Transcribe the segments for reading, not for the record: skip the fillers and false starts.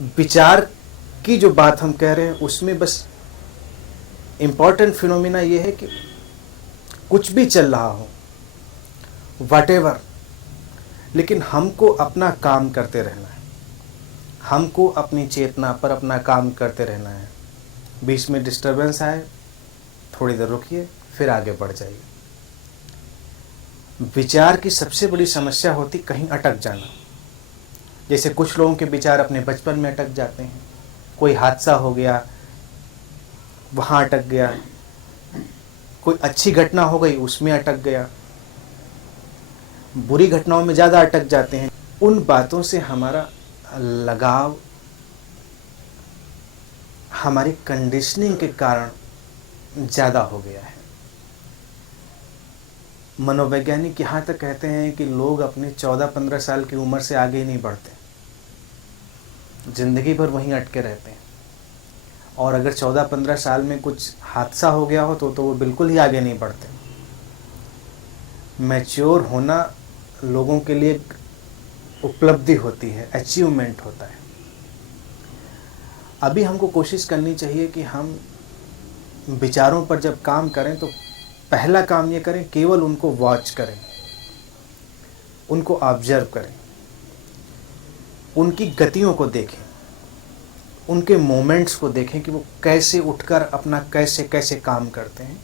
विचार की जो बात हम कह रहे हैं उसमें बस इम्पॉर्टेंट फिनोमिना ये है कि कुछ भी चल रहा हो, व्हाटएवर, लेकिन हमको अपना काम करते रहना है, हमको अपनी चेतना पर अपना काम करते रहना है। बीच में डिस्टरबेंस आए, थोड़ी देर रुकिए, फिर आगे बढ़ जाइए। विचार की सबसे बड़ी समस्या होती कहीं अटक जाना। जैसे कुछ लोगों के विचार अपने बचपन में अटक जाते हैं, कोई हादसा हो गया वहाँ अटक गया, कोई अच्छी घटना हो गई उसमें अटक गया, बुरी घटनाओं में ज़्यादा अटक जाते हैं। उन बातों से हमारा लगाव हमारी कंडीशनिंग के कारण ज़्यादा हो गया है। मनोवैज्ञानिक यहाँ तक कहते हैं कि लोग अपने 14-15 साल की उम्र से आगे नहीं बढ़ते, ज़िंदगी भर वहीं अटके रहते हैं। और अगर 14-15 साल में कुछ हादसा हो गया हो तो वो बिल्कुल ही आगे नहीं बढ़ते। मैच्योर होना लोगों के लिए उपलब्धि होती है, अचीवमेंट होता है। अभी हमको कोशिश करनी चाहिए कि हम विचारों पर जब काम करें तो पहला काम ये करें, केवल उनको वॉच करें, उनको ऑब्जर्व करें, उनकी गतियों को देखें, उनके मोमेंट्स को देखें कि वो कैसे उठकर अपना कैसे कैसे काम करते हैं।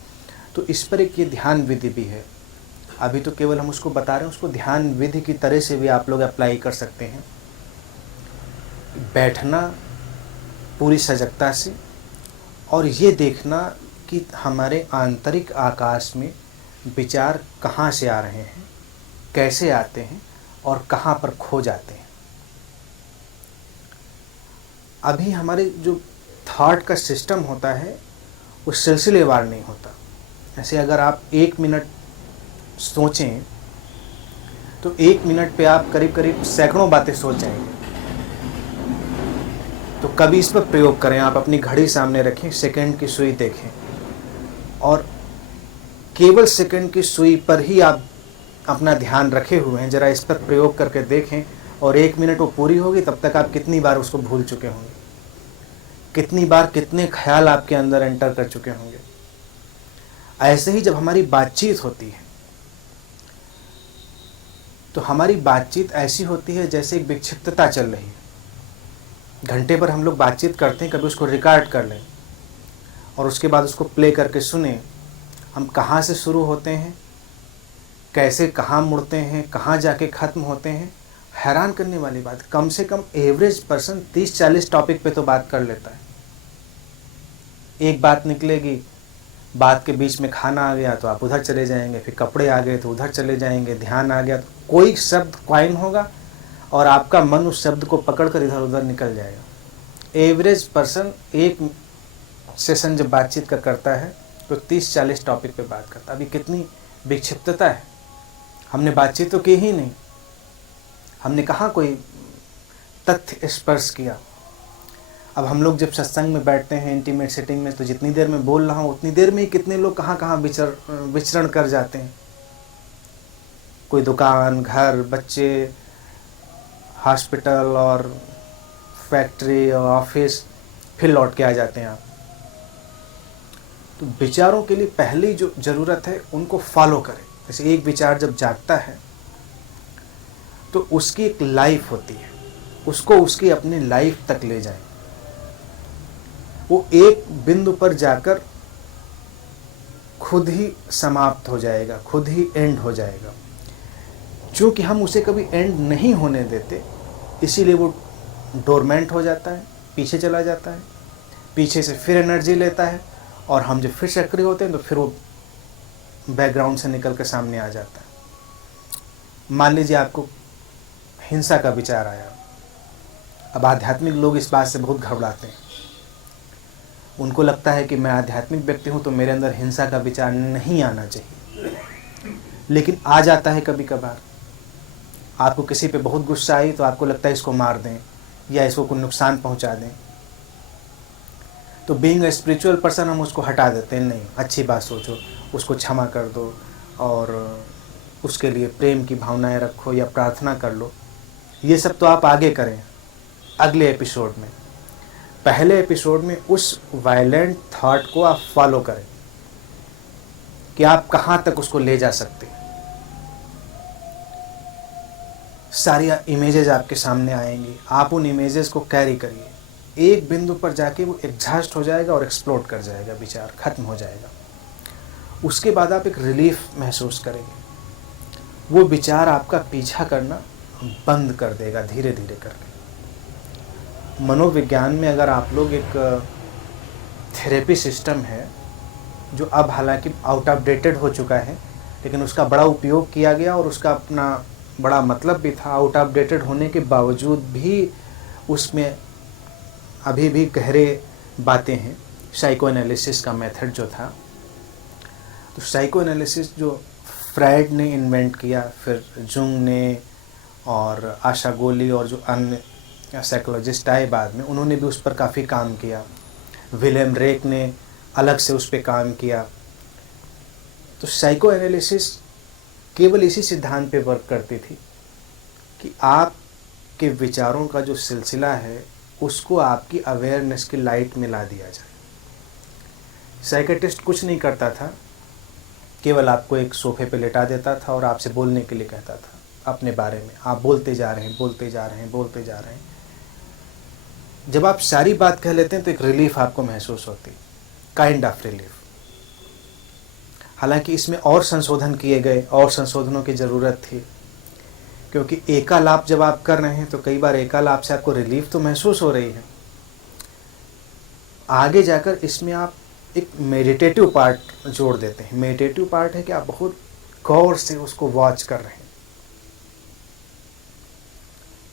तो इस पर एक ये ध्यान विधि भी है। अभी तो केवल हम उसको बता रहे हैं, उसको ध्यान विधि की तरह से भी आप लोग अप्लाई कर सकते हैं। बैठना पूरी सजगता से और ये देखना कि हमारे आंतरिक आकाश में विचार कहाँ से आ रहे हैं, कैसे आते हैं और कहाँ पर खो जाते हैं। अभी हमारे जो थॉट का सिस्टम होता है वो सिलसिलेवार नहीं होता। ऐसे अगर आप 1 मिनट सोचें तो 1 मिनट पे आप करीब करीब सैकड़ों बातें सोच जाएंगे। तो कभी इस पर प्रयोग करें, आप अपनी घड़ी सामने रखें, सेकंड की सुई देखें और केवल सेकंड की सुई पर ही आप अपना ध्यान रखे हुए हैं। ज़रा इस पर प्रयोग करके देखें और 1 मिनट वो पूरी होगी तब तक आप कितनी बार उसको भूल चुके होंगे, कितनी बार कितने ख्याल आपके अंदर एंटर कर चुके होंगे। ऐसे ही जब हमारी बातचीत होती है तो हमारी बातचीत ऐसी होती है जैसे एक विक्षिप्तता चल रही है। घंटे पर हम लोग बातचीत करते हैं, कभी उसको रिकॉर्ड कर लें और उसके बाद उसको प्ले करके सुने। हम कहाँ से शुरू होते हैं, कैसे कहाँ मुड़ते हैं, कहाँ जाके ख़त्म होते हैं। हैरान करने वाली बात, कम से कम एवरेज पर्सन 30-40 टॉपिक पे तो बात कर लेता है। एक बात निकलेगी, बात के बीच में खाना आ गया तो आप उधर चले जाएंगे, फिर कपड़े आ गए तो उधर चले जाएंगे, ध्यान आ गया तो कोई शब्द क्वाइन होगा और आपका मन उस शब्द को पकड़कर इधर उधर निकल जाएगा। एवरेज पर्सन एक सेशन जब बातचीत का करता है तो 30-40 टॉपिक पे बात करता है। अभी कितनी विक्षिप्तता है, हमने बातचीत तो की ही नहीं, हमने कहाँ कोई तथ्य स्पर्श किया। अब हम लोग जब सत्संग में बैठते हैं इंटीमेट सेटिंग में तो जितनी देर में बोल रहा हूँ उतनी देर में ही कितने लोग कहाँ कहाँ विचरण कर जाते हैं। कोई दुकान, घर, बच्चे, हॉस्पिटल और फैक्ट्री और ऑफिस, फिर लौट के आ जाते हैं आप। तो विचारों के लिए पहली जो ज़रूरत है उनको फॉलो करें। जैसे एक विचार जब जागता है तो उसकी एक लाइफ होती है, उसको उसकी अपनी लाइफ तक ले जाएं। वो एक बिंदु पर जाकर खुद ही समाप्त हो जाएगा, खुद ही एंड हो जाएगा। क्योंकि हम उसे कभी एंड नहीं होने देते, इसीलिए वो डोरमेंट हो जाता है, पीछे चला जाता है, पीछे से फिर एनर्जी लेता है और हम जब फिर सक्रिय होते हैं तो फिर वो बैकग्राउंड से निकल कर सामने आ जाता है। मान लीजिए आपको हिंसा का विचार आया। अब आध्यात्मिक लोग इस बात से बहुत घबराते हैं, उनको लगता है कि मैं आध्यात्मिक व्यक्ति हूँ तो मेरे अंदर हिंसा का विचार नहीं आना चाहिए, लेकिन आ जाता है कभी कभार। आपको किसी पे बहुत गुस्सा आई तो आपको लगता है इसको मार दें या इसको कोई नुकसान पहुँचा दें। तो बीइंग ए स्पिरिचुअल पर्सन हम उसको हटा देते हैं, नहीं, अच्छी बात सोचो, उसको क्षमा कर दो और उसके लिए प्रेम की भावनाएं रखो या प्रार्थना कर लो। ये सब तो आप आगे करें, अगले एपिसोड में। पहले एपिसोड में उस वायलेंट थॉट को आप फॉलो करें कि आप कहाँ तक उसको ले जा सकते हैं। सारी इमेजेस आपके सामने आएंगी, आप उन इमेजेस को कैरी करिए। एक बिंदु पर जाके वो एग्जॉस्ट हो जाएगा और एक्सप्लोड कर जाएगा, विचार खत्म हो जाएगा। उसके बाद आप एक रिलीफ महसूस करेंगे। वो विचार आपका पीछा करना बंद कर देगा धीरे धीरे करके। मनोविज्ञान में अगर आप लोग, एक थेरेपी सिस्टम है जो अब हालांकि आउट ऑफ डेटेड हो चुका है, लेकिन उसका बड़ा उपयोग किया गया और उसका अपना बड़ा मतलब भी था। आउट ऑफ डेटेड होने के बावजूद भी उसमें अभी भी गहरे बातें हैं। साइको एनालिसिस का मेथड जो था, तो साइको एनालिसिस जो फ्रायड ने इन्वेंट किया, फिर जुंग ने और आशा गोली और जो अन्य साइकोलॉजिस्ट आए बाद में, उन्होंने भी उस पर काफ़ी काम किया। विलियम रेक ने अलग से उस पर काम किया। तो साइको एनालिसिस केवल इसी सिद्धांत पे वर्क करती थी कि आपके विचारों का जो सिलसिला है उसको आपकी अवेयरनेस की लाइट में ला दिया जाए। साइकेट्रिस्ट कुछ नहीं करता था, केवल आपको एक सोफे पे लेटा देता था और आपसे बोलने के लिए कहता था अपने बारे में। आप बोलते जा रहे हैं, बोलते जा रहे हैं, बोलते जा रहे हैं। जब आप सारी बात कह लेते हैं तो एक रिलीफ आपको महसूस होती, काइंड ऑफ रिलीफ। हालांकि इसमें और संशोधन किए गए, और संशोधनों की ज़रूरत थी, क्योंकि एकालाप जब आप कर रहे हैं तो कई बार एकालाप से आपको रिलीफ तो महसूस हो रही है, आगे जाकर इसमें आप एक मेडिटेटिव पार्ट जोड़ देते हैं। मेडिटेटिव पार्ट है कि आप बहुत गौर से उसको वॉच कर रहे हैं।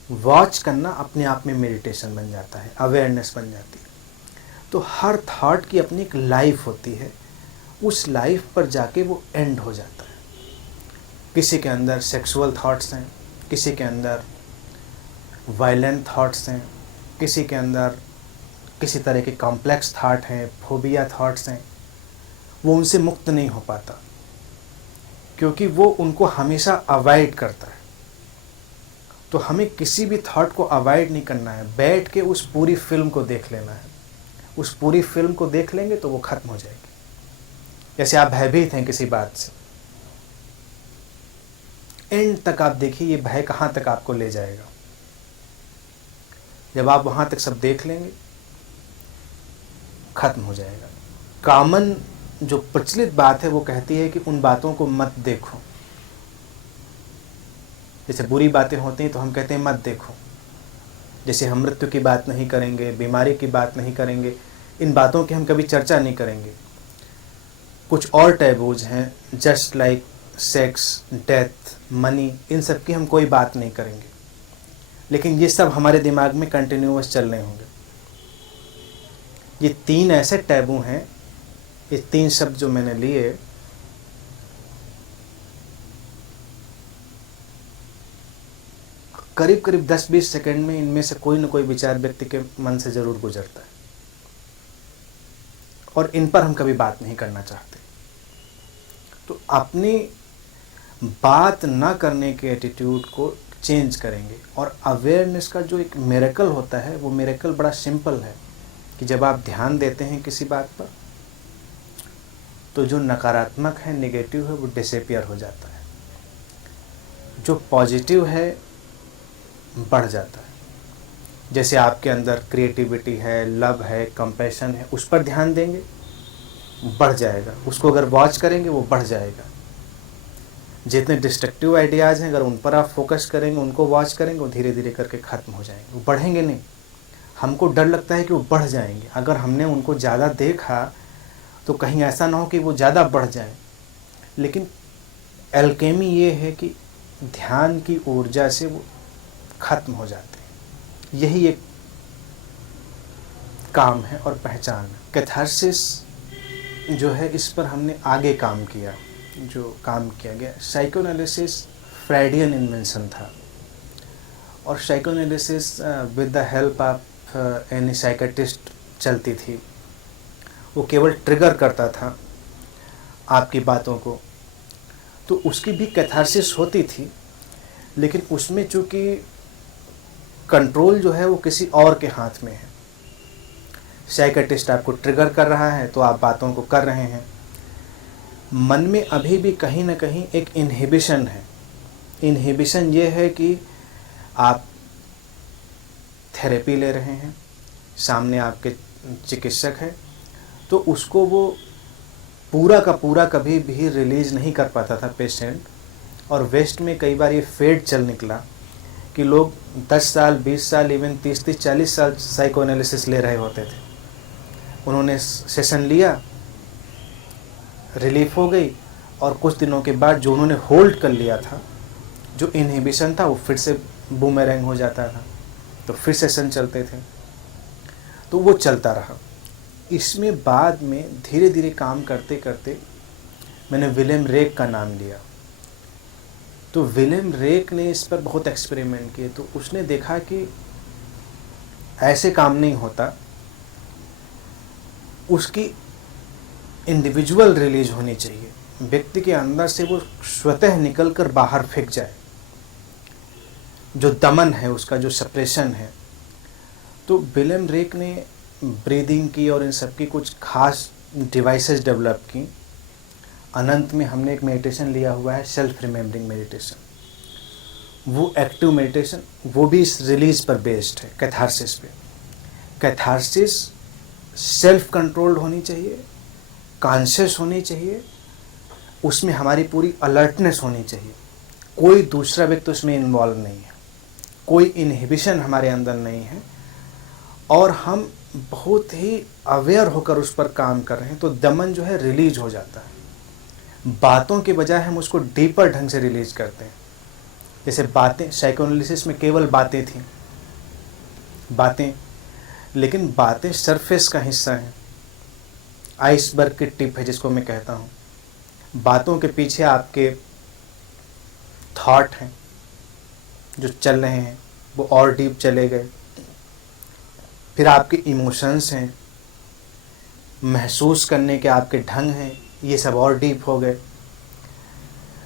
वॉच करना अपने आप में मेडिटेशन बन जाता है, अवेयरनेस बन जाती है। तो हर थॉट की अपनी एक लाइफ होती है, उस लाइफ पर जाके वो एंड हो जाता है। किसी के अंदर सेक्सुअल थॉट्स हैं, किसी के अंदर वायलेंट थॉट्स हैं, किसी के अंदर किसी तरह के कॉम्प्लेक्स थॉट हैं, फोबिया थॉट्स हैं। वो उनसे मुक्त नहीं हो पाता, क्योंकि वो उनको हमेशा अवॉइड करता है। तो हमें किसी भी थॉट को अवॉइड नहीं करना है, बैठ के उस पूरी फिल्म को देख लेना है। उस पूरी फिल्म को देख लेंगे तो वो खत्म हो जाएगी। जैसे आप भयभीत हैं किसी बात से, एंड तक आप देखिए ये भय कहाँ तक आपको ले जाएगा। जब आप वहाँ तक सब देख लेंगे, खत्म हो जाएगा। कॉमन जो प्रचलित बात है वो कहती है कि उन बातों को मत देखो। जैसे बुरी बातें होती हैं तो हम कहते हैं मत देखो। जैसे हम मृत्यु की बात नहीं करेंगे, बीमारी की बात नहीं करेंगे, इन बातों की हम कभी चर्चा नहीं करेंगे। कुछ और टैबूज हैं, just like sex, death, money, इन सब की हम कोई बात नहीं करेंगे। लेकिन ये सब हमारे दिमाग में कंटिन्यूअस चल रहे होंगे। ये 3 ऐसे टैबू हैं, ये 3 शब्द जो मैंने लिए, करीब करीब 10-20 सेकंड में इनमें से कोई न कोई विचार व्यक्ति के मन से ज़रूर गुजरता है, और इन पर हम कभी बात नहीं करना चाहते। तो अपनी बात ना करने के एटीट्यूड को चेंज करेंगे। और अवेयरनेस का जो एक मिरेकल होता है, वो मिरेकल बड़ा सिंपल है कि जब आप ध्यान देते हैं किसी बात पर, तो जो नकारात्मक है, नेगेटिव है, वो डिसअपीयर हो जाता है। जो पॉजिटिव है बढ़ जाता है। जैसे आपके अंदर क्रिएटिविटी है, लव है, कंपैशन है, उस पर ध्यान देंगे, बढ़ जाएगा। उसको अगर वॉच करेंगे वो बढ़ जाएगा। जितने डिस्ट्रक्टिव आइडियाज़ हैं, अगर उन पर आप फोकस करेंगे, उनको वॉच करेंगे, वो धीरे धीरे करके ख़त्म हो जाएंगे। वो बढ़ेंगे नहीं। हमको डर लगता है कि वो बढ़ जाएंगे। अगर हमने उनको ज़्यादा देखा तो कहीं ऐसा ना हो कि वो ज़्यादा बढ़ जाए। लेकिन एल्केमी ये है कि ध्यान की ऊर्जा से वो ख़त्म हो जाते हैं। यही एक काम है और पहचान है। कैथारसिस जो है, इस पर हमने आगे काम किया। जो काम किया गया, साइकोएनालिसिस फ्रायडियन इन्वेंशन था, और psychoanalysis with the help of any psychiatrist चलती थी। वो केवल ट्रिगर करता था आपकी बातों को, तो उसकी भी कैथारसिस होती थी। लेकिन उसमें चूँकि कंट्रोल जो है वो किसी और के हाथ में है। साइकियाट्रिस्ट आपको ट्रिगर कर रहा है तो आप बातों को कर रहे हैं। मन में अभी भी कहीं ना कहीं एक इन्हिबिशन है। इन्हिबिशन ये है कि आप थेरेपी ले रहे हैं, सामने आपके चिकित्सक है, तो उसको वो पूरा का पूरा कभी भी रिलीज़ नहीं कर पाता था पेशेंट। और वेस्ट में कई बार ये फेड चल निकला कि लोग 10 साल, 20 साल, इवन 30-30, 40 साल साइको एनालिसिस ले रहे होते थे। उन्होंने सेशन लिया, रिलीफ हो गई, और कुछ दिनों के बाद जो उन्होंने होल्ड कर लिया था, जो इनहिबिशन था, वो फिर से बूमेरैंग हो जाता था, तो फिर सेशन चलते थे। तो वो चलता रहा। इसमें बाद में धीरे धीरे काम करते करते मैंने विलियम रेक का नाम लिया। तो विलियम रेक ने इस पर बहुत एक्सपेरिमेंट किए। तो उसने देखा कि ऐसे काम नहीं होता, उसकी इंडिविजुअल रिलीज होनी चाहिए, व्यक्ति के अंदर से वो स्वतः निकलकर बाहर फेंक जाए, जो दमन है उसका, जो सप्रेशन है। तो विलियम रेक ने ब्रीदिंग की और इन सब की कुछ खास डिवाइसेस डेवलप की। अनंत में हमने एक मेडिटेशन लिया हुआ है, सेल्फ रिमेम्बरिंग मेडिटेशन। वो एक्टिव मेडिटेशन, वो भी इस रिलीज पर बेस्ड है, कैथारसिस पे। कैथारसिस सेल्फ कंट्रोल्ड होनी चाहिए, कॉन्शियस होनी चाहिए, उसमें हमारी पूरी अलर्टनेस होनी चाहिए। कोई दूसरा व्यक्ति उसमें इन्वॉल्व नहीं है, कोई इनहिबिशन हमारे अंदर नहीं है, और हम बहुत ही अवेयर होकर उस पर काम कर रहे हैं। तो दमन जो है रिलीज हो जाता है। बातों के बजाय हम उसको डीपर ढंग से रिलीज करते हैं। जैसे बातें, साइकोएनालिसिस में केवल बातें थीं, बातें, लेकिन बातें सरफेस का हिस्सा हैं, आइसबर्ग की टिप है जिसको मैं कहता हूँ। बातों के पीछे आपके थॉट हैं जो चल रहे हैं, वो और डीप चले गए। फिर आपके इमोशंस हैं, महसूस करने के आपके ढंग हैं, ये सब और डीप हो गए।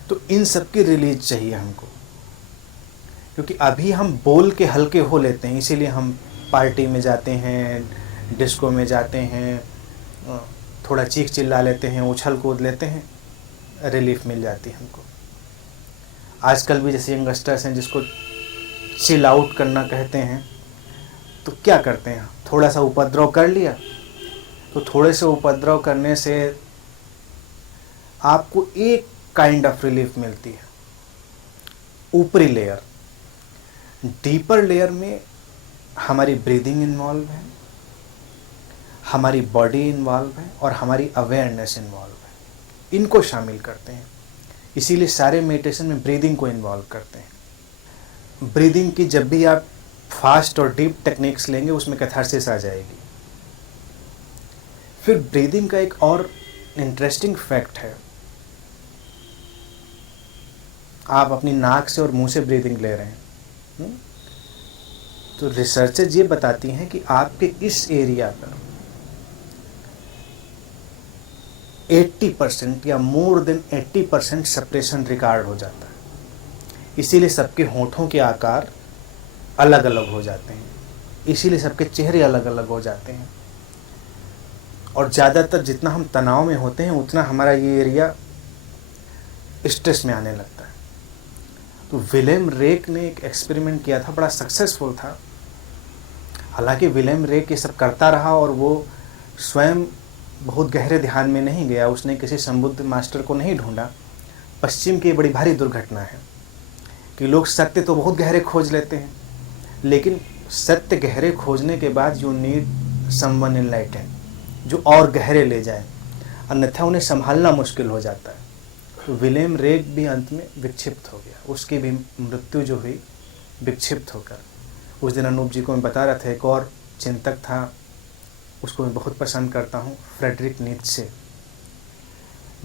तो इन सब की रिलीज चाहिए हमको, क्योंकि अभी हम बोल के हल्के हो लेते हैं, इसीलिए हम पार्टी में जाते हैं, डिस्को में जाते हैं, थोड़ा चीख चिल्ला लेते हैं, उछल कूद लेते हैं, रिलीफ मिल जाती है हमको। आजकल भी जैसे यंगस्टर्स हैं जिसको चिल आउट करना कहते हैं, तो क्या करते हैं, थोड़ा सा उपद्रव कर लिया, तो थोड़े से उपद्रव करने से आपको एक काइंड ऑफ रिलीफ मिलती है, ऊपरी लेयर। डीपर लेयर में हमारी ब्रीदिंग इन्वॉल्व है, हमारी बॉडी इन्वॉल्व है, और हमारी अवेयरनेस इन्वॉल्व है। इनको शामिल करते हैं, इसीलिए सारे मेडिटेशन में ब्रीदिंग को इन्वॉल्व करते हैं। ब्रीदिंग की जब भी आप फास्ट और डीप टेक्निक्स लेंगे, उसमें कैथारसिस आ जाएगी। फिर ब्रीदिंग का एक और इंटरेस्टिंग फैक्ट है, आप अपनी नाक से और मुंह से ब्रीदिंग ले रहे हैं, तो रिसर्चेज ये बताती हैं कि आपके इस एरिया पर 80% या मोर देन 80% सेपरेशन रिकॉर्ड हो जाता है। इसीलिए सबके होंठों के आकार अलग अलग हो जाते हैं, इसीलिए सबके चेहरे अलग अलग हो जाते हैं। और ज़्यादातर जितना हम तनाव में होते हैं, उतना हमारा ये एरिया स्ट्रेस में आने लगता है। तो विलियम रेक ने एक एक्सपेरिमेंट किया था, बड़ा सक्सेसफुल था। हालांकि विलियम रेक ये सब करता रहा और वो स्वयं बहुत गहरे ध्यान में नहीं गया, उसने किसी संबुद्ध मास्टर को नहीं ढूंढा। पश्चिम की बड़ी भारी दुर्घटना है कि लोग सत्य तो बहुत गहरे खोज लेते हैं, लेकिन सत्य गहरे खोजने के बाद यू नीड समवन एनलाइटेंड, जो और गहरे ले जाए, अन्यथा उन्हें संभालना मुश्किल हो जाता है। तो विलियम रेक भी अंत में विक्षिप्त हो गया, उसकी भी मृत्यु जो हुई विक्षिप्त होकर। उस दिन अनूप जी को मैं बता रहा था, एक और चिंतक था, उसको मैं बहुत पसंद करता हूँ, फ्रेडरिक नीत्शे।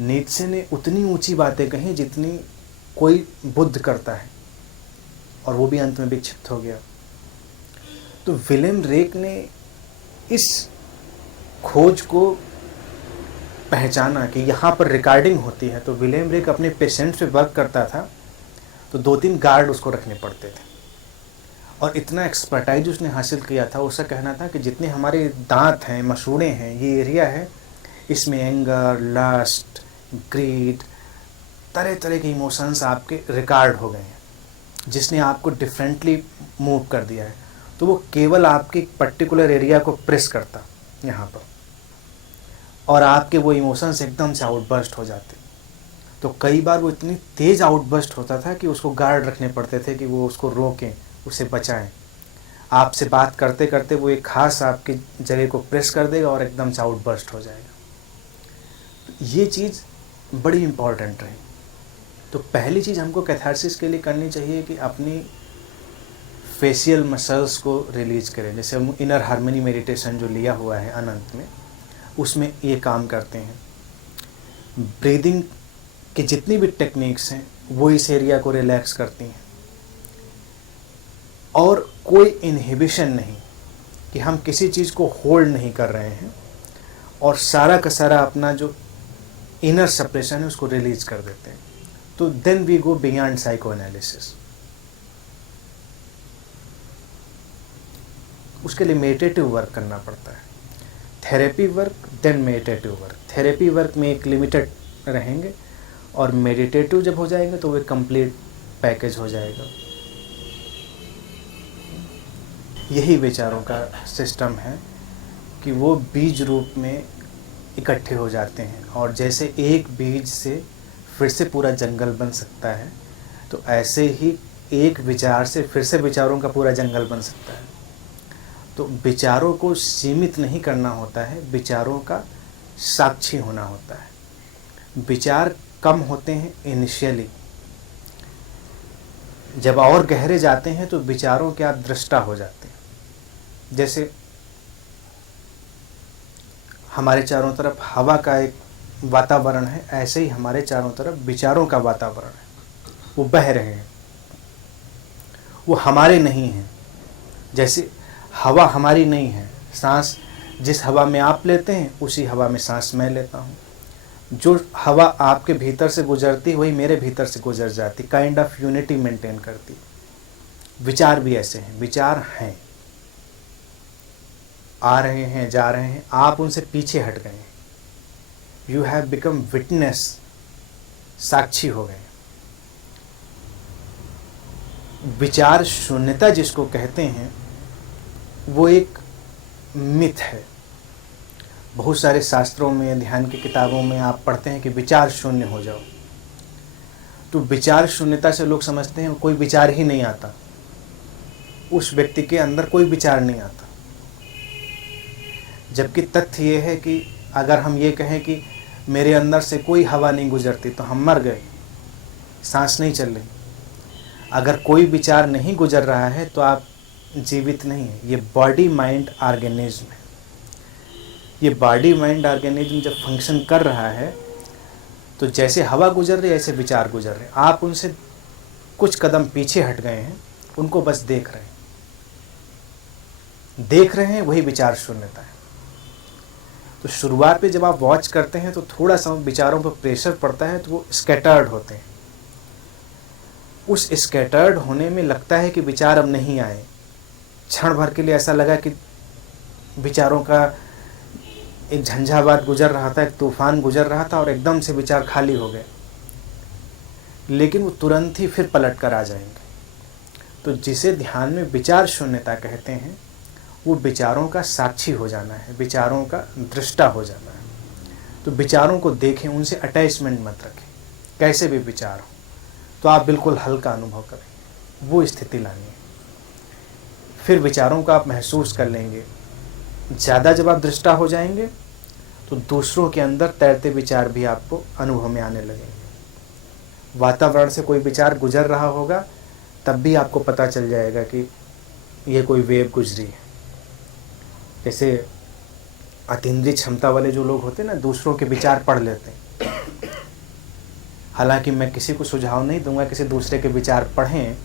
नीत्शे ने उतनी ऊंची बातें कही जितनी कोई बुद्ध करता है, और वो भी अंत में विक्षिप्त हो गया। तो विलियम रेक ने इस खोज को पहचाना कि यहाँ पर रिकॉर्डिंग होती है। तो विलियम रेक अपने पेशेंट पे वर्क करता था, तो 2-3 गार्ड उसको रखने पड़ते थे, और इतना एक्सपर्टाइज उसने हासिल किया था, उसका कहना था कि जितने हमारे दांत हैं, मसूड़े हैं, ये एरिया है, इसमें एंगर, लस्ट, ग्रीड, तरह तरह के इमोशंस आपके रिकॉर्ड हो गए हैं, जिसने आपको डिफरेंटली मूव कर दिया है। तो वो केवल आपके पर्टिकुलर एरिया को प्रेस करता यहाँ पर, और आपके वो इमोशंस एकदम से आउटबर्स्ट हो जाते। तो कई बार वो इतनी तेज़ आउटबर्स्ट होता था कि उसको गार्ड रखने पड़ते थे कि वो उसको रोकें, उसे बचाएं। आपसे बात करते करते वो एक खास आपकी जगह को प्रेस कर देगा और एकदम से आउटबर्स्ट हो जाएगा। तो ये चीज़ बड़ी इम्पॉर्टेंट रही। तो पहली चीज़ हमको कैथारसिस के लिए करनी चाहिए कि अपनी फेशियल मसल्स को रिलीज़ करें। जैसे हम इनर हार्मनी मेडिटेशन जो लिया हुआ है अनंत में, उसमें ये काम करते हैं। ब्रीदिंग की जितनी भी टेक्निक्स हैं वो इस एरिया को रिलैक्स करती हैं, और कोई इनहिबिशन नहीं कि हम किसी चीज़ को होल्ड नहीं कर रहे हैं, और सारा का सारा अपना जो इनर सप्रेशन है उसको रिलीज कर देते हैं। तो then we go beyond psychoanalysis. उसके लिए मेडिटेटिव वर्क करना पड़ता है। Therapy work then meditative work. Therapy work में एक लिमिटेड रहेंगे, और मेडिटेटिव जब हो जाएंगे तो वो एक कंप्लीट पैकेज हो जाएगा। यही विचारों का सिस्टम है कि वो बीज रूप में इकट्ठे हो जाते हैं, और जैसे एक बीज से फिर से पूरा जंगल बन सकता है, तो ऐसे ही एक विचार से फिर से विचारों का पूरा जंगल बन सकता है। तो विचारों को सीमित नहीं करना होता है, विचारों का साक्षी होना होता है। विचार कम होते हैं इनिशियली, जब और गहरे जाते हैं तो विचारों के आप दृष्टा हो जाते हैं। जैसे हमारे चारों तरफ हवा का एक वातावरण है, ऐसे ही हमारे चारों तरफ विचारों का वातावरण है। वो बह रहे हैं, वो हमारे नहीं हैं। जैसे हवा हमारी नहीं है, सांस जिस हवा में आप लेते हैं उसी हवा में सांस मैं लेता हूँ। जो हवा आपके भीतर से गुजरती वही मेरे भीतर से गुजर जाती, काइंड ऑफ यूनिटी मेंटेन करती। विचार भी ऐसे हैं, विचार हैं, आ रहे हैं, जा रहे हैं, आप उनसे पीछे हट गए, यू हैव बिकम विटनेस, साक्षी हो गए। विचार शून्यता जिसको कहते हैं वो एक मिथ है। बहुत सारे शास्त्रों में, ध्यान की किताबों में आप पढ़ते हैं कि विचार शून्य हो जाओ। तो विचार शून्यता से लोग समझते हैं कोई विचार ही नहीं आता, उस व्यक्ति के अंदर कोई विचार नहीं आता। जबकि तथ्य ये है कि अगर हम ये कहें कि मेरे अंदर से कोई हवा नहीं गुजरती तो हम मर गए, सांस नहीं चल रही। अगर कोई विचार नहीं गुजर रहा है तो आप जीवित नहीं है। ये बॉडी माइंड ऑर्गेनिज्म है। ये बॉडी माइंड ऑर्गेनिज्म जब फंक्शन कर रहा है तो जैसे हवा गुजर रही है ऐसे विचार गुजर रहे हैं। आप उनसे कुछ कदम पीछे हट गए हैं, उनको बस देख रहे हैं, वही विचार शून्यता है। तो शुरुआत में जब आप वॉच करते हैं तो थोड़ा सा विचारों पर प्रेशर पड़ता है तो वो स्कैटर्ड होते हैं। उस स्कैटर्ड होने में लगता है कि विचार अब नहीं आए। क्षण भर के लिए ऐसा लगा कि विचारों का एक झंझावात गुजर रहा था, एक तूफान गुजर रहा था, और एकदम से विचार खाली हो गए, लेकिन वो तुरंत ही फिर पलट कर आ जाएंगे। तो जिसे ध्यान में विचार शून्यता कहते हैं वो विचारों का साक्षी हो जाना है, विचारों का दृष्टा हो जाना है। तो विचारों को देखें, उनसे अटैचमेंट मत रखें। कैसे भी विचार हो तो आप बिल्कुल हल्का अनुभव करें, वो स्थिति लानी है। फिर विचारों का आप महसूस कर लेंगे। ज़्यादा जब आप दृष्टा हो जाएंगे तो दूसरों के अंदर तैरते विचार भी आपको अनुभव में आने लगेंगे। वातावरण से कोई विचार गुजर रहा होगा तब भी आपको पता चल जाएगा कि ये कोई वेव गुजरी है। जैसे अतीन्द्रिय क्षमता वाले जो लोग होते हैं ना, दूसरों के विचार पढ़ लेते हैं। हालांकि मैं किसी को सुझाव नहीं दूंगा किसी दूसरे के विचार पढ़ें।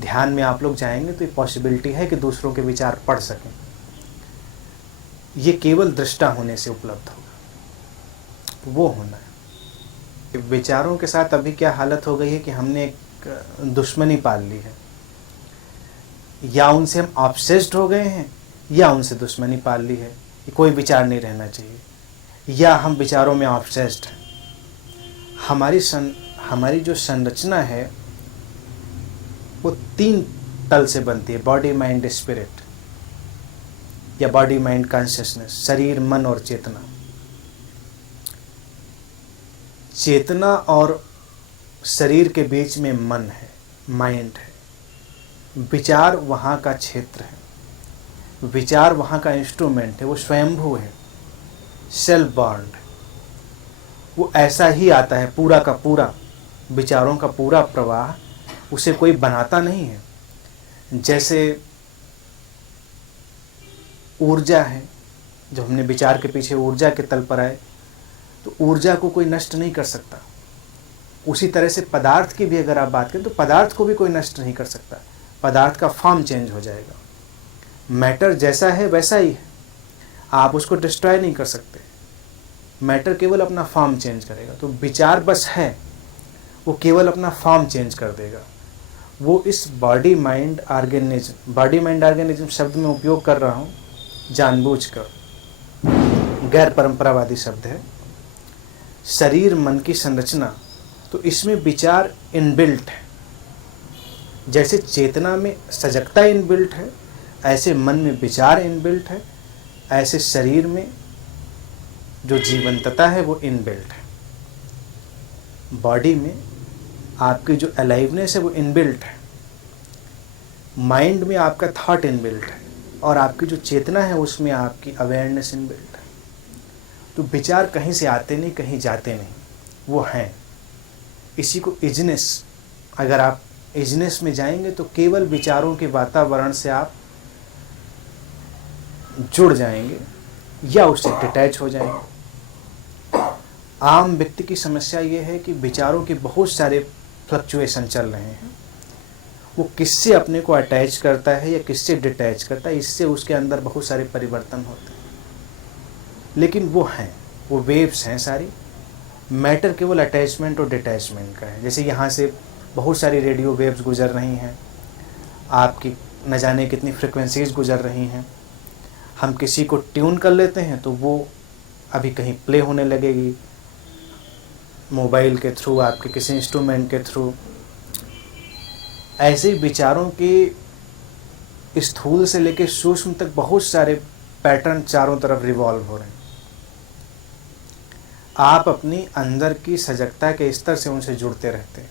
ध्यान में आप लोग जाएंगे तो ये पॉसिबिलिटी है कि दूसरों के विचार पढ़ सकें। ये केवल दृष्टा होने से उपलब्ध होगा, वो होना है। विचारों के साथ अभी क्या हालत हो गई है कि हमने एक दुश्मनी पाल ली है। या उनसे हम ऑब्सेस्ड हो गए हैं या उनसे दुश्मनी पाल ली है। कोई विचार नहीं रहना चाहिए, या हम विचारों में ऑब्सेस्ड हैं। हमारी जो संरचना है वो 3 तल से बनती है, बॉडी माइंड स्पिरिट, या बॉडी माइंड कॉन्शियसनेस, शरीर मन और चेतना। चेतना और शरीर के बीच में मन है, माइंड है। विचार वहाँ का क्षेत्र है, विचार वहाँ का इंस्ट्रूमेंट है, वो स्वयंभू है, सेल्फ बॉर्न्ड। वो ऐसा ही आता है पूरा का पूरा, विचारों का पूरा प्रवाह, उसे कोई बनाता नहीं है। जैसे ऊर्जा है, जब हमने विचार के पीछे ऊर्जा के तल पर आए तो ऊर्जा को कोई नष्ट नहीं कर सकता। उसी तरह से पदार्थ की भी अगर आप बात करें तो पदार्थ को भी कोई नष्ट नहीं कर सकता, पदार्थ का फॉर्म चेंज हो जाएगा। मैटर जैसा है वैसा ही है, आप उसको डिस्ट्रॉय नहीं कर सकते, मैटर केवल अपना फॉर्म चेंज करेगा। तो विचार बस है, वो केवल अपना फॉर्म चेंज कर देगा। वो इस बॉडी माइंड ऑर्गेनिज्म शब्द में उपयोग कर रहा हूँ जानबूझकर, गैर परंपरावादी शब्द है। शरीर मन की संरचना, तो इसमें विचार इनबिल्ट है। जैसे चेतना में सजगता इनबिल्ट है, ऐसे मन में विचार इनबिल्ट है, ऐसे शरीर में जो जीवंतता है वो इनबिल्ट है। बॉडी में आपकी जो अलाइवनेस है वो इनबिल्ट है, माइंड में आपका थॉट इनबिल्ट है, और आपकी जो चेतना है उसमें आपकी अवेयरनेस इनबिल्ट है। तो विचार कहीं से आते नहीं, कहीं जाते नहीं, वो हैं। इसी को इजनेस, अगर आप इजनेस में जाएंगे तो केवल विचारों के वातावरण से आप जुड़ जाएंगे या उससे डिटैच हो जाएंगे। आम व्यक्ति की समस्या ये है कि विचारों के बहुत सारे फ्लक्चुएशन चल रहे हैं, वो किससे अपने को अटैच करता है या किससे डिटैच करता है, इससे उसके अंदर बहुत सारे परिवर्तन होते हैं। लेकिन वो हैं, वो वेव्स हैं सारी। मैटर केवल अटैचमेंट और डिटैचमेंट का है। जैसे यहाँ से बहुत सारी रेडियो वेव्स गुजर रही हैं, आपकी न जाने कितनी फ्रिक्वेंसीज गुजर रही हैं। हम किसी को ट्यून कर लेते हैं तो वो अभी कहीं प्ले होने लगेगी, मोबाइल के थ्रू, आपके किसी इंस्ट्रूमेंट के थ्रू। ऐसे ही विचारों के स्थूल से लेकर सूक्ष्म तक बहुत सारे पैटर्न चारों तरफ रिवॉल्व हो रहे हैं। आप अपनी अंदर की सजगता के स्तर से उनसे जुड़ते रहते हैं।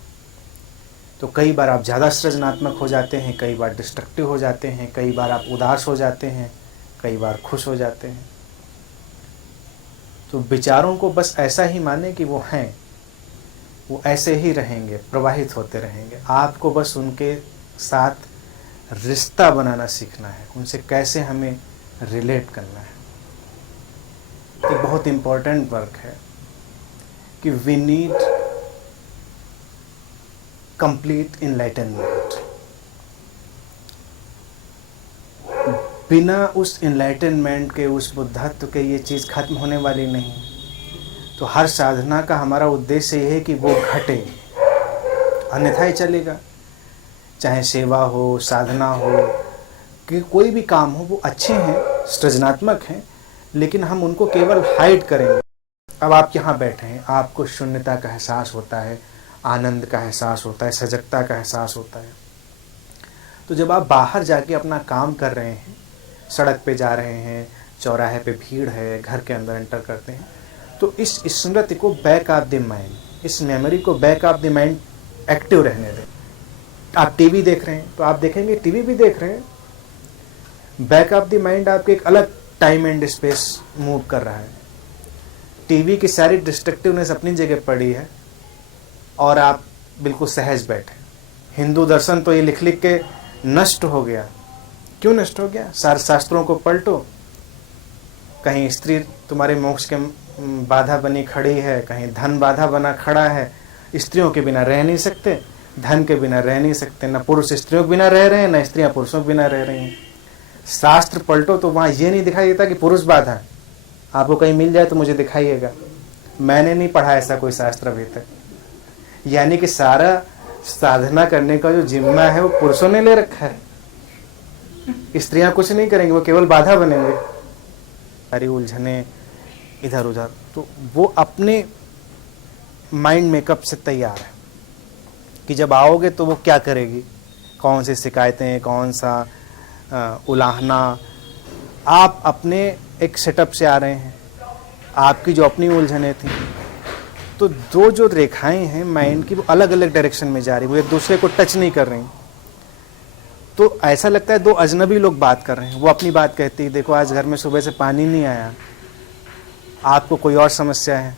तो कई बार आप ज़्यादा सृजनात्मक हो जाते हैं, कई बार डिस्ट्रक्टिव हो जाते हैं, कई बार आप उदास हो जाते हैं, कई बार खुश हो जाते हैं। तो विचारों को बस ऐसा ही माने कि वो हैं, वो ऐसे ही रहेंगे, प्रवाहित होते रहेंगे। आपको बस उनके साथ रिश्ता बनाना सीखना है, उनसे कैसे हमें रिलेट करना है। एक बहुत इम्पोर्टेंट वर्क है कि वी नीड कंप्लीट इनलाइटनमेंट। बिना उस इनलाइटनमेंट के, उस बुद्धत्व के, ये चीज़ खत्म होने वाली नहीं। तो हर साधना का हमारा उद्देश्य ये है कि वो घटे, अन्यथा ही चलेगा। चाहे सेवा हो, साधना हो, कि कोई भी काम हो, वो अच्छे हैं, सृजनात्मक हैं, लेकिन हम उनको केवल हाइड करेंगे। अब आप यहाँ बैठे हैं, आपको शून्यता का एहसास होता है, आनंद का एहसास होता है, सजगता का एहसास होता है। तो जब आप बाहर जाके अपना काम कर रहे हैं, सड़क पे जा रहे हैं, चौराहे पे भीड़ है, घर के अंदर एंटर करते हैं, तो इस स्मृति को बैक ऑफ द माइंड, इस मेमोरी को back of the mind active रहने दें। आप टीवी देख रहे हैं तो आप देखेंगे, टीवी भी देख रहे हैं, बैक ऑफ द माइंड आपके एक अलग टाइम एंड स्पेस मूव कर रहा है। टीवी की सारी डिस्ट्रक्टिवनेस अपनी जगह पड़ी है और आप बिल्कुल सहज बैठे। हिंदू दर्शन तो ये लिख लिख के नष्ट हो गया। क्यों नष्ट हो गया? सारे शास्त्रों को पलटो, कहीं स्त्री तुम्हारे मोक्ष के बाधा बनी खड़ी है, कहीं धन बाधा बना खड़ा है। स्त्रियों के बिना रह नहीं सकते, धन के बिना रह नहीं सकते, न पुरुष स्त्रियों के बिना रह रहे हैं, न स्त्रियां पुरुषों के बिना रह रही हैं। शास्त्र पलटो तो वहाँ ये नहीं दिखाई देता कि पुरुष बाधा है। आपको कहीं मिल जाए तो मुझे दिखाइएगा, मैंने नहीं पढ़ा ऐसा कोई शास्त्र अभी तक। यानी कि सारा साधना करने का जो जिम्मा है वो पुरुषों ने ले रखा है। स्त्रियां कुछ नहीं करेंगी, वो केवल बाधा बनेंगे, सारी उलझने इधर उधर। तो वो अपने माइंड मेकअप से तैयार है कि जब आओगे तो वो क्या करेगी, कौन सी शिकायतें, कौन सा उलाहना। आप अपने एक सेटअप से आ रहे हैं, आपकी जो अपनी उलझने थी, तो दो जो रेखाएं हैं माइंड की वो अलग अलग डायरेक्शन में जा रही, वो एक दूसरे को टच नहीं कर रही। तो ऐसा लगता है दो अजनबी लोग बात कर रहे हैं। वो अपनी बात कहती है, देखो आज घर में सुबह से पानी नहीं आया, आपको कोई और समस्या है,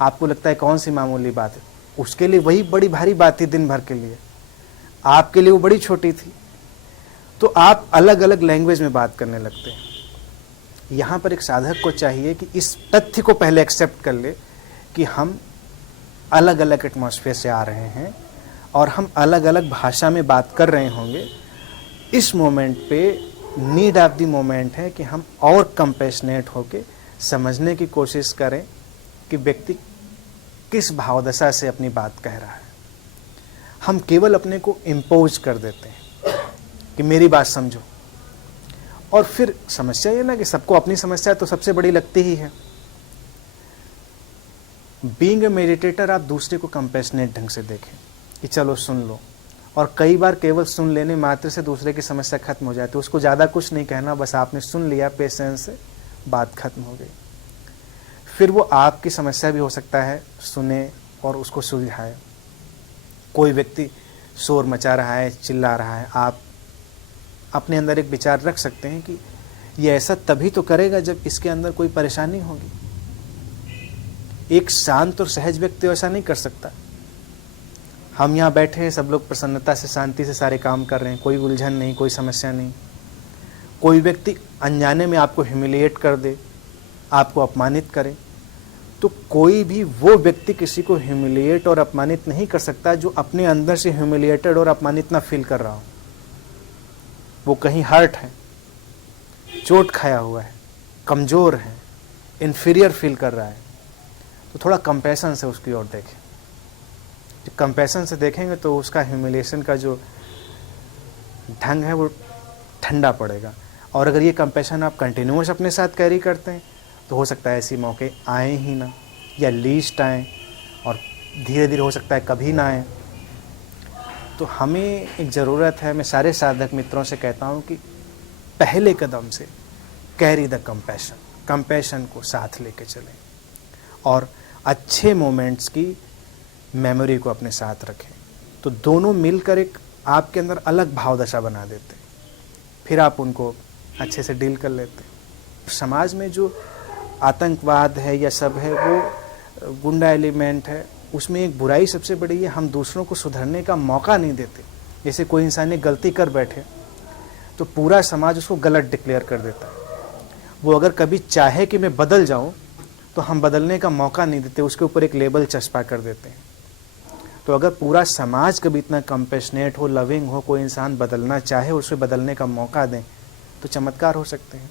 आपको लगता है कौन सी मामूली बात है, उसके लिए वही बड़ी भारी बात थी दिन भर के लिए, आपके लिए वो बड़ी छोटी थी। तो आप अलग अलग लैंग्वेज में बात करने लगते हैं। यहाँ पर एक साधक को चाहिए कि इस तथ्य को पहले एक्सेप्ट कर ले कि हम अलग अलग एटमॉस्फेयर से आ रहे हैं और हम अलग अलग भाषा में बात कर रहे होंगे। इस मोमेंट पे नीड ऑफ द मोमेंट है कि हम और कंपैशनेट होके समझने की कोशिश करें कि व्यक्ति किस भावदशा से अपनी बात कह रहा है। हम केवल अपने को इम्पोज कर देते हैं कि मेरी बात समझो, और फिर समस्या ये ना कि सबको अपनी समस्या तो सबसे बड़ी लगती ही है। बीइंग ए मेडिटेटर, आप दूसरे को कंपैशनेट ढंग से देखें कि चलो सुन लो, और कई बार केवल सुन लेने मात्र से दूसरे की समस्या खत्म हो जाती है। उसको ज़्यादा कुछ नहीं कहना, बस आपने सुन लिया पेशेंस से, बात खत्म हो गई। फिर वो आपकी समस्या भी हो सकता है सुने और उसको सुलझाए। कोई व्यक्ति शोर मचा रहा है, चिल्ला रहा है, आप अपने अंदर एक विचार रख सकते हैं कि ये ऐसा तभी तो करेगा जब इसके अंदर कोई परेशानी होगी। एक शांत और सहज व्यक्ति ऐसा नहीं कर सकता। हम यहाँ बैठे हैं, सब लोग प्रसन्नता से, शांति से सारे काम कर रहे हैं, कोई उलझन नहीं, कोई समस्या नहीं। कोई व्यक्ति अनजाने में आपको ह्यूमिलिएट कर दे, आपको अपमानित करे, तो कोई भी वो व्यक्ति किसी को ह्यूमिलिएट और अपमानित नहीं कर सकता जो अपने अंदर से ह्यूमिलिएटेड और अपमानित ना फील कर रहा हो। वो कहीं हर्ट है, चोट खाया हुआ है, कमज़ोर है, इन्फीरियर फील कर रहा है, तो थोड़ा कंपैशन से उसकी ओर देखें। जब कंपैशन से देखेंगे तो उसका ह्यूमिलिएशन का जो ढंग है वो ठंडा पड़ेगा। और अगर ये कंपैशन आप कंटिन्यूअस अपने साथ कैरी करते हैं तो हो सकता है ऐसे मौके आए ही ना, या लीस्ट आएँ, और धीरे धीरे हो सकता है कभी ना आए। तो हमें एक ज़रूरत है, मैं सारे साधक मित्रों से कहता हूँ कि पहले कदम से कैरी द कंपैशन, कंपैशन को साथ लेके चलें और अच्छे मोमेंट्स की मेमोरी को अपने साथ रखें। तो दोनों मिलकर एक आपके अंदर अलग भावदशा बना देते हैं, फिर आप उनको अच्छे से डील कर लेते हैं। समाज में जो आतंकवाद है या सब है, वो गुंडा एलिमेंट है, उसमें एक बुराई सबसे बड़ी है, हम दूसरों को सुधरने का मौका नहीं देते। जैसे कोई इंसान ने गलती कर बैठे तो पूरा समाज उसको गलत डिक्लेयर कर देता है। वो अगर कभी चाहे कि मैं बदल जाऊं तो हम बदलने का मौका नहीं देते, उसके ऊपर एक लेबल चस्पा कर देते हैं। तो अगर पूरा समाज कभी इतना कंपैशनेट हो, लविंग हो, कोई इंसान बदलना चाहे, उसे बदलने का मौका दें, तो चमत्कार हो सकते हैं।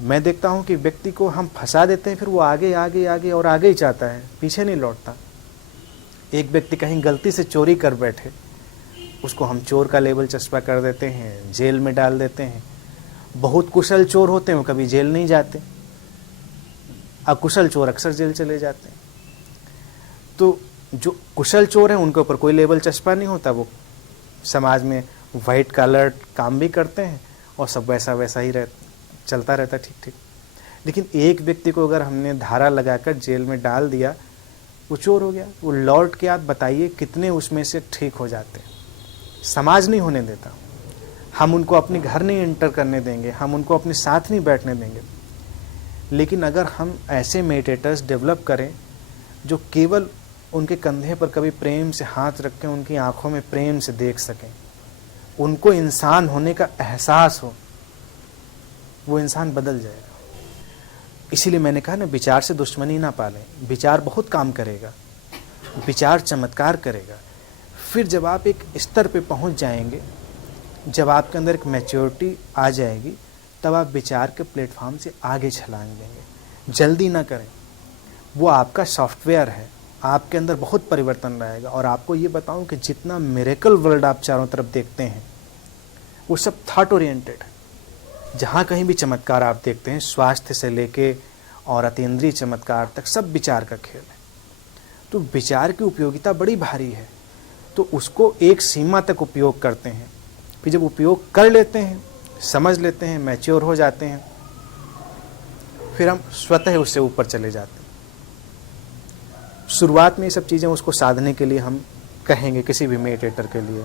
मैं देखता हूं कि व्यक्ति को हम फंसा देते हैं, फिर वो आगे आगे आगे और आगे ही जाता है, पीछे नहीं लौटता। एक व्यक्ति कहीं गलती से चोरी कर बैठे, उसको हम चोर का लेबल चस्पा कर देते हैं, जेल में डाल देते हैं। बहुत कुशल चोर होते हैं, वो कभी जेल नहीं जाते, अकुशल चोर अक्सर जेल चले जाते हैं। तो जो कुशल चोर हैं उनके ऊपर कोई लेबल चस्पा नहीं होता, वो समाज में वाइट कॉलर काम भी करते हैं और सब वैसा वैसा ही चलता रहता ठीक ठीक। लेकिन एक व्यक्ति को अगर हमने धारा लगाकर जेल में डाल दिया, वो चोर हो गया, वो लौट के आप बताइए कितने उसमें से ठीक हो जाते हैं। समाज नहीं होने देता, हम उनको अपने घर नहीं एंटर करने देंगे, हम उनको अपने साथ नहीं बैठने देंगे। लेकिन अगर हम ऐसे मेडिटेटर्स डेवलप करें जो केवल उनके कंधे पर कभी प्रेम से हाथ रख के उनकी आंखों में प्रेम से देख सकें, उनको इंसान होने का एहसास हो, वो इंसान बदल जाएगा। इसीलिए मैंने कहा ना, विचार से दुश्मनी ना पालें। विचार बहुत काम करेगा, विचार चमत्कार करेगा। फिर जब आप एक स्तर पे पहुंच जाएंगे, जब आपके अंदर एक मैच्योरिटी आ जाएगी, तब आप विचार के प्लेटफॉर्म से आगे छलांग देंगे। जल्दी ना करें, वो आपका सॉफ्टवेयर है, आपके अंदर बहुत परिवर्तन लाएगा। और आपको ये बताऊं कि जितना मिरेकल वर्ल्ड आप चारों तरफ देखते हैं, वो सब थॉट ओरिएंटेड है। जहाँ कहीं भी चमत्कार आप देखते हैं, स्वास्थ्य से लेके और अतीन्द्रिय चमत्कार तक, सब विचार का खेल है। तो विचार की उपयोगिता बड़ी भारी है, तो उसको एक सीमा तक उपयोग करते हैं, फिर जब उपयोग कर लेते हैं, समझ लेते हैं, मैच्योर हो जाते हैं, फिर हम स्वतः उससे ऊपर चले जाते हैं। शुरुआत में ये सब चीज़ें उसको साधने के लिए हम कहेंगे किसी भी मेडिटेटर के लिए।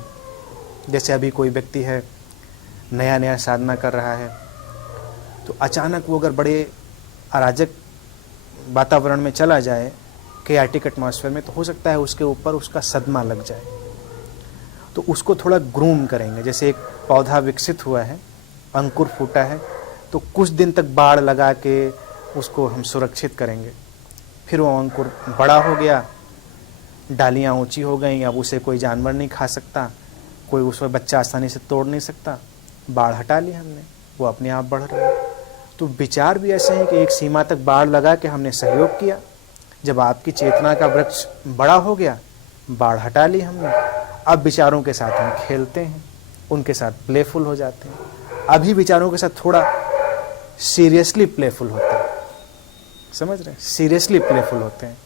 जैसे अभी कोई व्यक्ति है, नया नया साधना कर रहा है, तो अचानक वो अगर बड़े अराजक वातावरण में चला जाए, केयाटिक एटमॉस्फेयर में, तो हो सकता है उसके ऊपर उसका सदमा लग जाए। तो उसको थोड़ा ग्रूम करेंगे। जैसे एक पौधा विकसित हुआ है, अंकुर फूटा है, तो कुछ दिन तक बाड़ लगा के उसको हम सुरक्षित करेंगे। फिर वो अंकुर बड़ा हो गया, डालियाँ ऊंची हो गई, अब उसे कोई जानवर नहीं खा सकता, कोई उसमें बच्चा आसानी से तोड़ नहीं सकता, बाढ़ हटा ली हमने, वो अपने आप बढ़ रहा है। तो विचार भी ऐसे हैं कि एक सीमा तक बाढ़ लगा के हमने सहयोग किया, जब आपकी चेतना का वृक्ष बड़ा हो गया, बाढ़ हटा ली हमने, अब विचारों के साथ हम खेलते हैं, उनके साथ प्लेफुल हो जाते हैं। अभी विचारों के साथ थोड़ा सीरियसली प्लेफुल होते हैं, समझ रहे हैं, सीरियसली प्लेफुल होते हैं।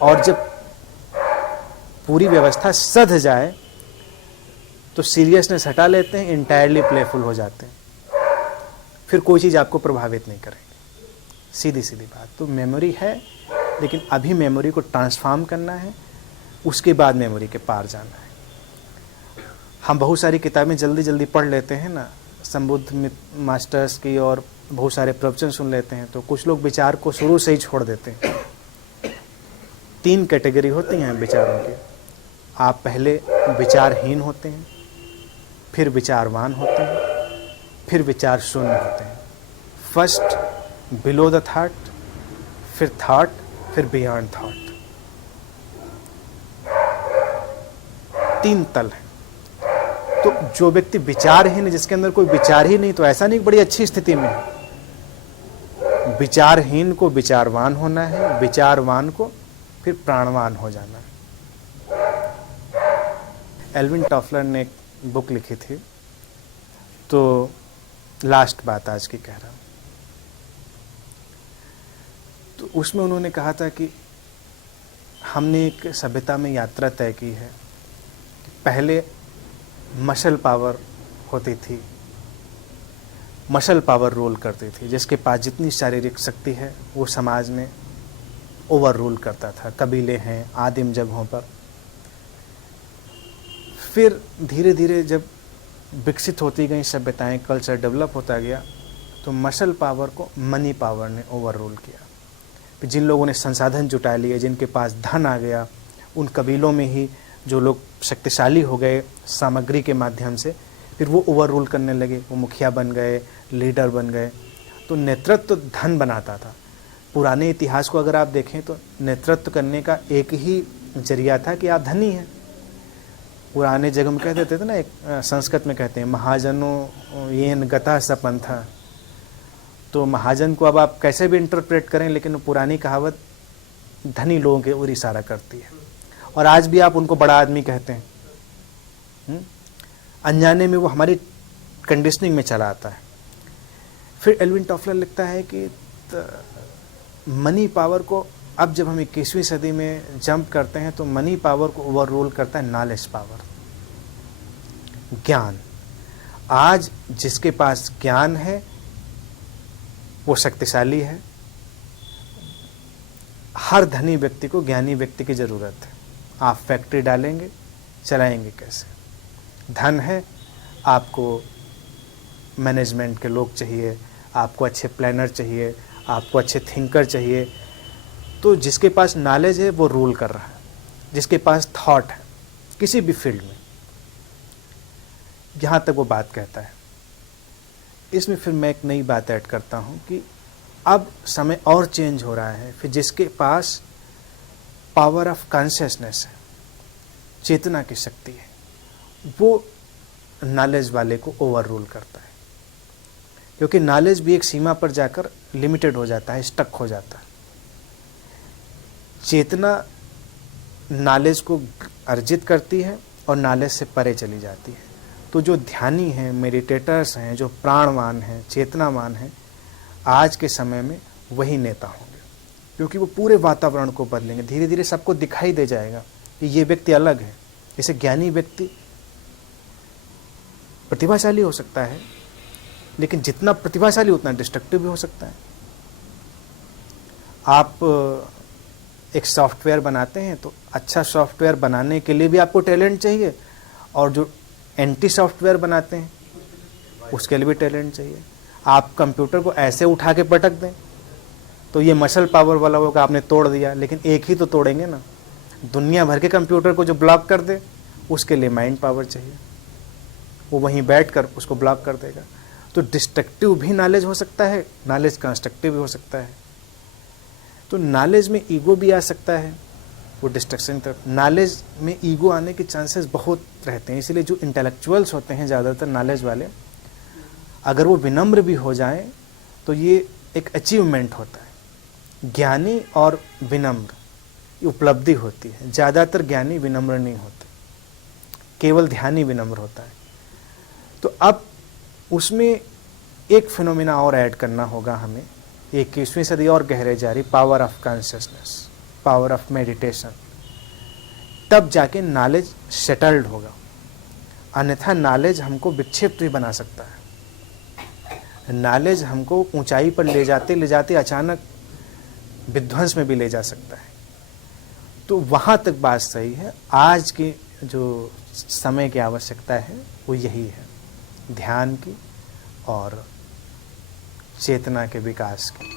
और जब पूरी व्यवस्था सध जाए तो सीरियसनेस हटा लेते हैं, इंटायरली प्लेफुल हो जाते हैं, फिर कोई चीज़ आपको प्रभावित नहीं करेगी। सीधी सीधी बात। तो मेमोरी है, लेकिन अभी मेमोरी को ट्रांसफॉर्म करना है, उसके बाद मेमोरी के पार जाना है। हम बहुत सारी किताबें जल्दी जल्दी पढ़ लेते हैं ना, संबुद्ध मास्टर्स की, और बहुत सारे प्रवचन सुन लेते हैं, तो कुछ लोग विचार को शुरू से ही छोड़ देते हैं। 3 कैटेगरी होती हैं विचारों की। आप पहले विचारहीन होते हैं, फिर विचारवान होते हैं, फिर विचार शून्य होते हैं। फर्स्ट बिलो द थॉट, फिर थॉट, फिर बियॉन्ड थॉट। 3 तल हैं। तो जो व्यक्ति विचारहीन है, जिसके अंदर कोई विचार ही नहीं, तो ऐसा नहीं बड़ी अच्छी स्थिति में है। विचारहीन को विचारवान होना है, विचारवान को फिर प्राणवान हो जाना है। एल्विन टॉफलर ने एक बुक लिखी थी, तो लास्ट बात आज की कह रहा हूं। तो उसमें उन्होंने कहा था कि हमने एक सभ्यता में यात्रा तय की है। पहले मसल पावर होती थी, मसल पावर रूल करती थी, जिसके पास जितनी शारीरिक शक्ति है वो समाज में ओवर रूल करता था। कबीले हैं आदिम जगहों पर। फिर धीरे धीरे जब विकसित होती गई सभ्यताएं, कल्चर डेवलप होता गया, तो मसल पावर को मनी पावर ने ओवर रूल किया। फिर जिन लोगों ने संसाधन जुटा लिए, जिनके पास धन आ गया, उन कबीलों में ही जो लोग शक्तिशाली हो गए सामग्री के माध्यम से, फिर वो ओवर रूल करने लगे, वो मुखिया बन गए, लीडर बन गए। तो नेतृत्व धन बनाता था। पुराने इतिहास को अगर आप देखें तो नेतृत्व करने का एक ही जरिया था कि आप धनी हैं। पुराने जगह में कह देते थे ना, एक संस्कृत में कहते हैं महाजनों येन गता सपंथा। तो महाजन को अब आप कैसे भी इंटरप्रेट करें, लेकिन पुरानी कहावत धनी लोगों के ओर इशारा करती है। और आज भी आप उनको बड़ा आदमी कहते हैं, अनजाने में वो हमारी कंडीशनिंग में चला आता है। फिर एल्विन टॉफलर लिखता है कि मनी पावर को, अब जब हम 21वीं सदी में जंप करते हैं, तो मनी पावर को ओवर रूल करता है नॉलेज पावर, ज्ञान। आज जिसके पास ज्ञान है वो शक्तिशाली है। हर धनी व्यक्ति को ज्ञानी व्यक्ति की जरूरत है। आप फैक्ट्री डालेंगे, चलाएंगे कैसे? धन है, आपको मैनेजमेंट के लोग चाहिए, आपको अच्छे प्लानर चाहिए, आपको अच्छे थिंकर चाहिए। तो जिसके पास नॉलेज है वो रूल कर रहा है, जिसके पास थॉट है किसी भी फील्ड में, यहाँ तक वो बात कहता है। इसमें फिर मैं एक नई बात ऐड करता हूँ कि अब समय और चेंज हो रहा है। फिर जिसके पास पावर ऑफ कॉन्शियसनेस है, चेतना की शक्ति है, वो नॉलेज वाले को ओवर रूल करता है। क्योंकि नॉलेज भी एक सीमा पर जाकर लिमिटेड हो जाता है, स्टक हो जाता है। चेतना नॉलेज को अर्जित करती है और नॉलेज से परे चली जाती है। तो जो ध्यानी हैं, मेडिटेटर्स हैं, जो प्राणवान हैं, चेतनावान हैं, आज के समय में वही नेता होंगे, क्योंकि वो पूरे वातावरण को बदलेंगे। धीरे धीरे सबको दिखाई दे जाएगा कि ये व्यक्ति अलग है। जैसे ज्ञानी व्यक्ति प्रतिभाशाली हो सकता है, लेकिन जितना प्रतिभाशाली उतना डिस्ट्रक्टिव भी हो सकता है। आप एक सॉफ्टवेयर बनाते हैं तो अच्छा सॉफ्टवेयर बनाने के लिए भी आपको टैलेंट चाहिए, और जो एंटी सॉफ्टवेयर बनाते हैं उसके लिए भी टैलेंट चाहिए। आप कंप्यूटर को ऐसे उठा के पटक दें तो ये मसल पावर वाला होगा, आपने तोड़ दिया, लेकिन एक ही तो तोड़ेंगे ना। दुनिया भर के कंप्यूटर को जो ब्लॉक कर दे उसके लिए माइंड पावर चाहिए, वो वहीं बैठकर उसको ब्लॉक कर देगा। तो डिस्ट्रक्टिव भी नॉलेज हो सकता है, नॉलेज कंस्ट्रक्टिव भी हो सकता है। तो नॉलेज में ईगो भी आ सकता है, वो डिस्ट्रक्शन तरफ। नॉलेज में ईगो आने के चांसेस बहुत रहते हैं, इसलिए जो इंटेलेक्चुअल्स होते हैं ज़्यादातर नॉलेज वाले, अगर वो विनम्र भी हो जाएं तो ये एक अचीवमेंट होता है। ज्ञानी और विनम्र उपलब्धि होती है। ज़्यादातर ज्ञानी विनम्र नहीं होते, केवल ध्यानी विनम्र होता है। तो अब उसमें एक फिनोमिना और ऐड करना होगा हमें, 21वीं सदी और गहरे जा रही, power of consciousness, power of meditation. तब जाके नॉलेज सेटल्ड होगा, अन्यथा नॉलेज हमको विक्षिप्त भी बना सकता है। नॉलेज हमको ऊंचाई पर ले जाते अचानक विध्वंस में भी ले जा सकता है। तो वहाँ तक बात सही है। आज की जो समय की आवश्यकता है वो यही है, ध्यान की और चेतना के विकास की।